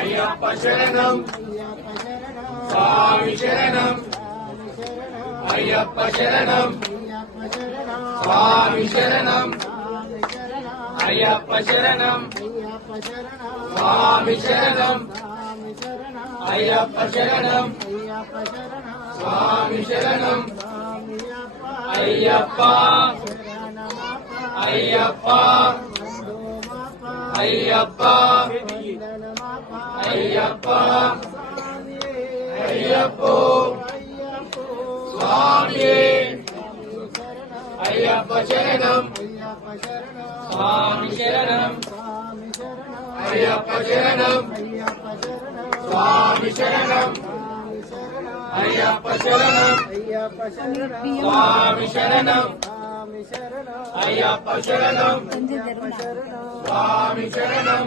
అయ్యప్ప శరణం స్వామి శరణం అయ్యప్ప శరణం స్వామి శరణం అయ్యప్ప శరణం స్వామి శరణం అయ్యప్ప శరణం స్వామి శరణం అయ్యప్ప అయ్యప్ప అయ్యప్ప అయ్యప్ప అయ్యప్పో స్వామి అయ్యప్ప శరణం స్వామి శరణం అయ్యప్ప శరణం స్వామి శరణం అయ్యప్ప శరణం స్వామి శరణం అయ్యప్ప శరణం స్వామి శరణం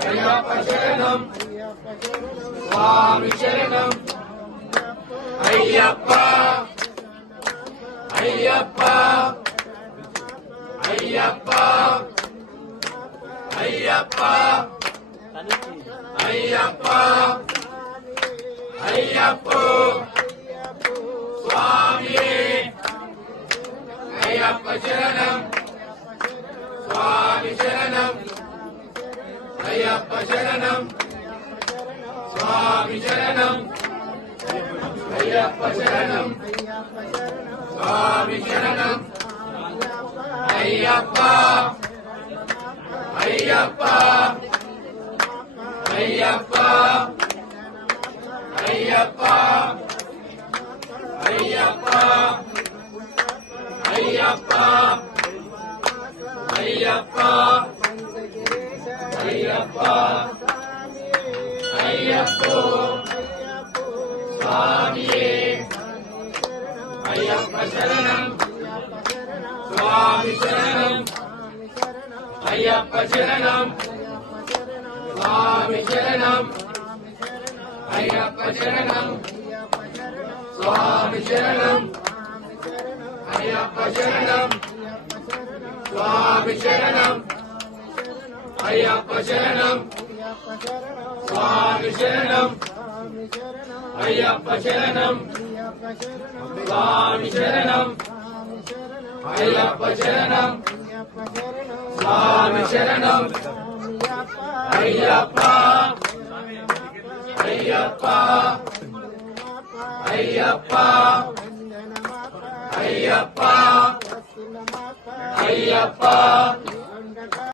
అయ్యప్ప శరణం స్వామి శరణం అయ్యప్ప అయ్యప్ప అయ్యప్ప అయ్యప్ప అయ్యప్ప అయ్యప్ప స్వామి అయ్యప్ప శరణం స్వామి శరణం అయ్యప్ప శరణం స్వామి శరణం అయ్యప్ప శరణం స్వామి శరణం అయ్యప్ప అయ్యప్ప అయ్యప్ప అయ్యప్ప అయ్యప్ప అయ్యప్ప అయ్యప్ప అయ్యప్ప అయ్యప్పో స్వామి అయ్యప్ప శరణం స్వామి శరణం అయ్యప్ప శరణం స్వామి శరణం అయ్యప్ప శరణం స్వామి శరణం అయ్యప్ప శరణం స్వామి శరణం అయ్యప్ప శరణం స్వామి శరణం అయ్యప్ప శరణం స్వామి శరణం అయ్యప్ప శరణం స్వామి శరణం అయ్యప్ప అయ్యప్ప అయ్యప్ప అయ్యప్ప అయ్యప్ప